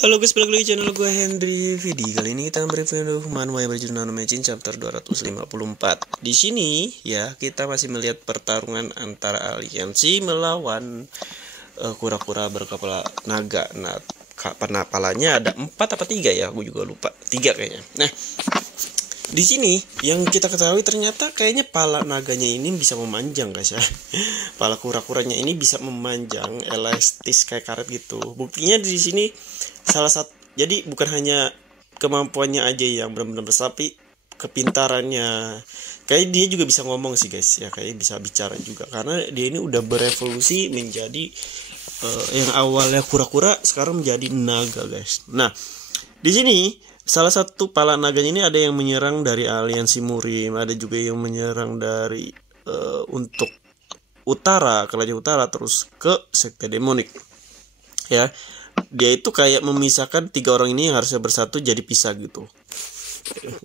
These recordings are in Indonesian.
Halo guys, balik lagi channel gue Henry Vidi. Kali ini kita mereview manual yang berjudul Nano Machine chapter 254. Di sini ya kita masih melihat pertarungan antara aliansi melawan kura-kura berkepala naga. Nah, penapalanya ada 4 apa 3 ya? Gue juga lupa. 3 kayaknya. Nah, di sini yang kita ketahui ternyata kayaknya pala naganya ini bisa memanjang guys ya. Pala kura-kuranya ini bisa memanjang, elastis kayak karet gitu. Buktinya di sini salah satu, jadi bukan hanya kemampuannya aja yang benar-benar besar, tapi kepintarannya. Kayak dia juga bisa ngomong sih guys ya, kayak bisa bicara juga karena dia ini udah berevolusi menjadi yang awalnya kura-kura sekarang menjadi naga guys. Nah, di sini salah satu pala naganya ini ada yang menyerang dari aliansi Murim, ada juga yang menyerang dari untuk utara, ke Raja Utara, terus ke Sekte Demonik. Ya, dia itu kayak memisahkan 3 orang ini yang harusnya bersatu jadi pisah gitu.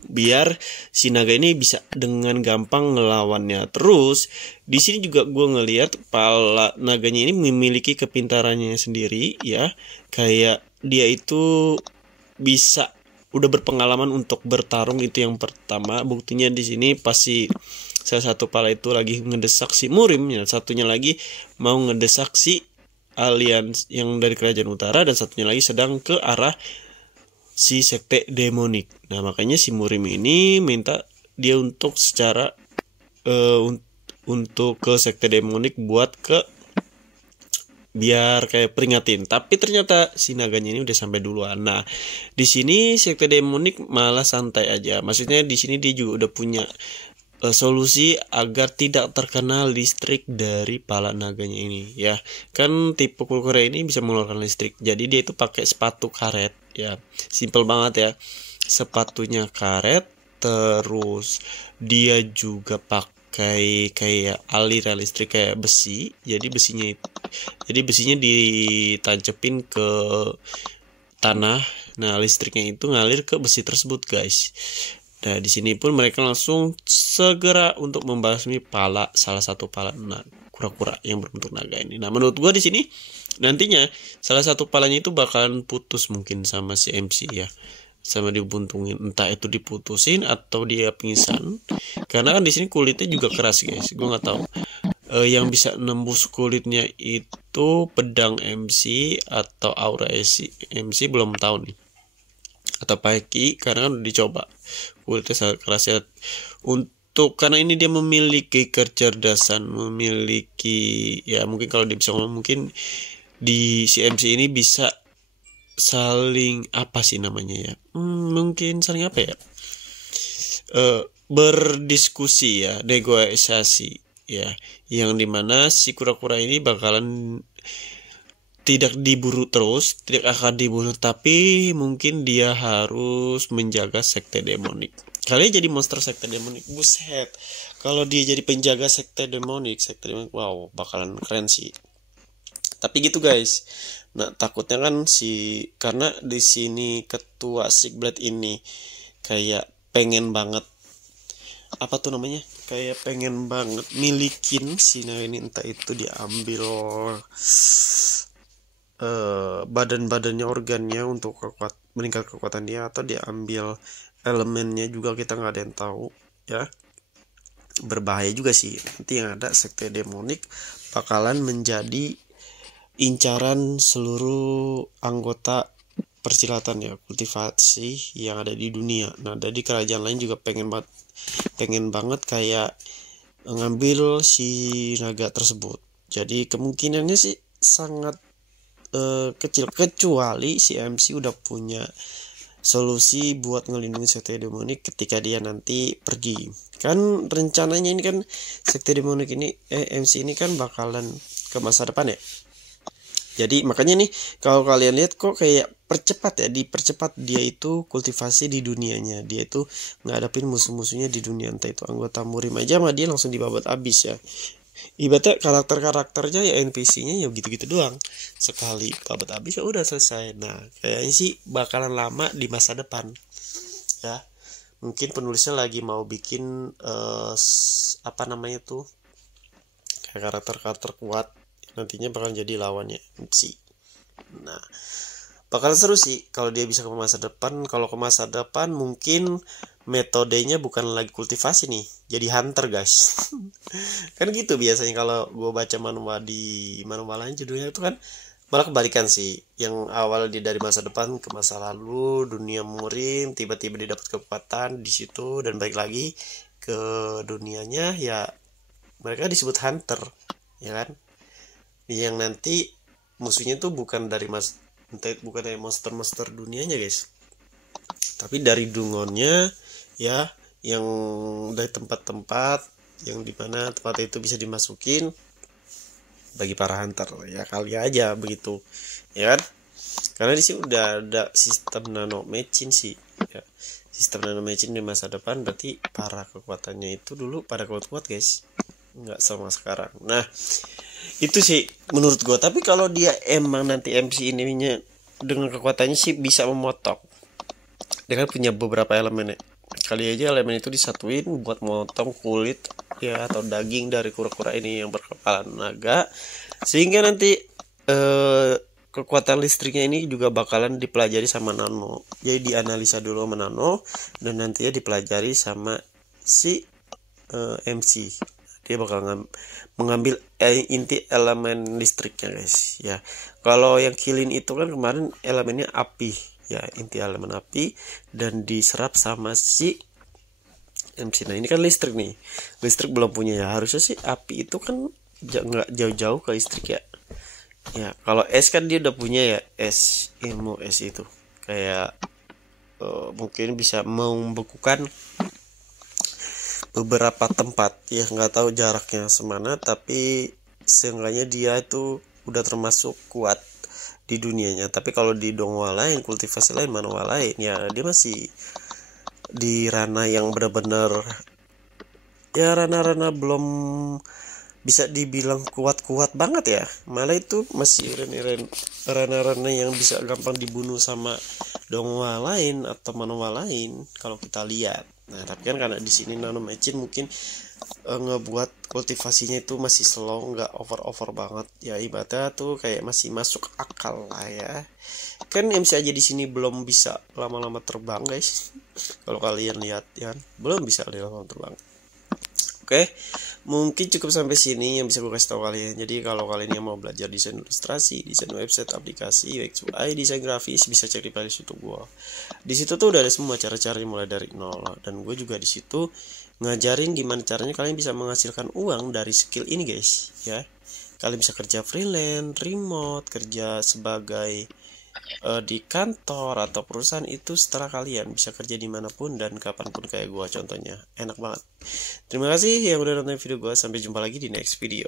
Biar si naga ini bisa dengan gampang ngelawannya. Terus di sini juga gue ngelihat pala naganya ini memiliki kepintarannya sendiri ya. Kayak dia itu bisa udah berpengalaman untuk bertarung, itu yang pertama. Buktinya di sini pasti salah satu pala itu lagi ngedesak si Murim, ya satunya lagi mau ngedesak si alians yang dari Kerajaan Utara, dan satunya lagi sedang ke arah si Sekte Demonik. Nah, makanya si Murim ini minta dia untuk secara untuk ke Sekte Demonik buat biar kayak peringatin, tapi ternyata si naganya ini udah sampai duluan. Nah, di sini Sekte Demonik malah santai aja. Maksudnya di sini dia juga udah punya solusi agar tidak terkena listrik dari pala naganya ini ya. Kan tipe kura-kura ini bisa mengeluarkan listrik. Jadi dia itu pakai sepatu karet ya. Simple banget ya. Sepatunya karet, terus dia juga pakai kayak aliran listrik kayak besi. Jadi besinya ditancepin ke tanah. Nah, listriknya itu ngalir ke besi tersebut, guys. Nah, di sini pun mereka langsung segera untuk membasmi salah satu pala kura-kura yang berbentuk naga ini. Nah, menurut gua di sini nantinya salah satu palanya itu bakalan putus mungkin sama si MC ya. Sama dibuntungin, entah itu diputusin atau dia pingsan. Karena kan di sini kulitnya juga keras, guys. Gua nggak tahu yang bisa nembus kulitnya itu pedang MC atau aura MC, belum tahu nih, atau Paki, karena kan udah dicoba kulitnya sangat keras ya. Karena ini dia memiliki kecerdasan, memiliki ya, mungkin kalau dia bisa ngomong, mungkin di CMC ini bisa saling apa sih namanya ya, mungkin saling apa ya, berdiskusi ya, negosiasi ya, yang dimana si kura-kura ini bakalan tidak diburu terus, tidak akan dibunuh, tapi mungkin dia harus menjaga Sekte Demonik. Kalian jadi monster Sekte Demonik, buset. Kalau dia jadi penjaga Sekte Demonik, wow, bakalan keren sih. Tapi gitu guys. Nah, takutnya kan karena di sini ketua Sigblade ini kayak pengen banget, apa tuh namanya, kayak pengen banget milikin si naga ini, entah itu diambil badan-badannya, organnya untuk meningkat kekuatan dia, atau dia ambil elemennya juga, kita nggak ada yang tahu ya. Berbahaya juga sih, nanti yang ada Sekte Demonik bakalan menjadi incaran seluruh anggota persilatan ya, kultivasi yang ada di dunia. Nah, dari kerajaan lain juga pengen banget kayak ngambil si naga tersebut. Jadi kemungkinannya sih sangat kecil, kecuali si MC udah punya solusi buat ngelindungi Sekte Demonik ketika dia nanti pergi. Kan rencananya ini kan Sekte Demonik ini MC ini kan bakalan ke masa depan ya. Jadi makanya nih, kalau kalian lihat kok kayak dipercepat dia itu kultivasi di dunianya. Dia itu ngadapin musuh-musuhnya di dunia, entah itu anggota Murim aja mah dia langsung dibabat abis ya. Ibaratnya karakternya ya, NPC-nya ya gitu-gitu doang. Sekali babat habis ya udah selesai. Nah, kayaknya sih bakalan lama di masa depan ya. Mungkin penulisnya lagi mau bikin apa namanya tuh, kayak karakter kuat nantinya bakal jadi lawannya MC. Nah, bakal seru sih kalau dia bisa ke masa depan. Kalau ke masa depan mungkin metodenya bukan lagi kultivasi nih, jadi hunter guys. Kan gitu biasanya kalau gue baca manual di manual lain judulnya itu kan malah kebalikan sih. Yang awal dia dari masa depan ke masa lalu, dunia murim, tiba-tiba dia dapat kekuatan di situ dan balik lagi ke dunianya, ya mereka disebut hunter, ya kan? Yang nanti musuhnya tuh bukan dari bukan dari monster-monster dunianya guys, tapi dari dungonnya, ya, yang dari tempat-tempat yang dimana tempat itu bisa dimasukin bagi para hunter, ya kali aja begitu, ya kan? Karena di sini udah ada sistem nano machine sih, ya. Sistem nano machine di masa depan berarti para kekuatannya itu dulu pada kuat-kuat guys, nggak sama sekarang. Nah itu sih menurut gue. Tapi kalau dia emang nanti MC ininya dengan kekuatannya sih bisa memotong, dia kan punya beberapa elemen ya. Kali aja elemen itu disatuin buat motong kulit ya atau daging dari kura-kura ini yang berkepala naga, sehingga nanti kekuatan listriknya ini juga bakalan dipelajari sama Nano. Jadi dianalisa dulu sama Nano dan nantinya dipelajari sama si MC. Dia bakal mengambil inti elemen listriknya guys, ya. Kalau yang kilin itu kan kemarin elemennya api, ya, inti elemen api, dan diserap sama si MC. Nah ini kan listrik nih, listrik belum punya, ya harusnya sih api itu kan nggak jauh-jauh ke listrik ya. Ya kalau es kan dia udah punya ya, es, ilmu es itu kayak mungkin bisa membekukan beberapa tempat, ya nggak tahu jaraknya semana, tapi seenggaknya dia itu udah termasuk kuat di dunianya. Tapi kalau di dongwa lain, kultivasi lain, manual lain, ya dia masih di ranah yang benar-benar, ya ranah-ranah belum bisa dibilang kuat-kuat banget ya. Malah itu masih ranah-ranah yang bisa gampang dibunuh sama dongwa lain atau manual lain kalau kita lihat. Nah tapi kan karena di sini nano machine mungkin ngebuat kultivasinya itu masih slow, nggak over banget ya, ibaratnya tuh kayak masih masuk akal lah ya. Kan MC aja di sini belum bisa lama-lama terbang guys. Kalau kalian lihat ya, belum bisa lama-lama terbang. Oke, mungkin cukup sampai sini yang bisa gue kasih tahu kalian. Jadi kalau kalian yang mau belajar desain ilustrasi, desain website, aplikasi, UX UI, desain grafis, bisa cek di playlist YouTube gue. Di situ tuh udah ada semua cara-cara mulai dari nol, dan gue juga di situ ngajarin gimana caranya kalian bisa menghasilkan uang dari skill ini guys, ya. Kalian bisa kerja freelance, remote, kerja sebagai di kantor atau perusahaan, itu setelah kalian bisa kerja dimanapun dan kapanpun kayak gue contohnya. Enak banget. Terima kasih yang udah nonton video gue. Sampai jumpa lagi di next video.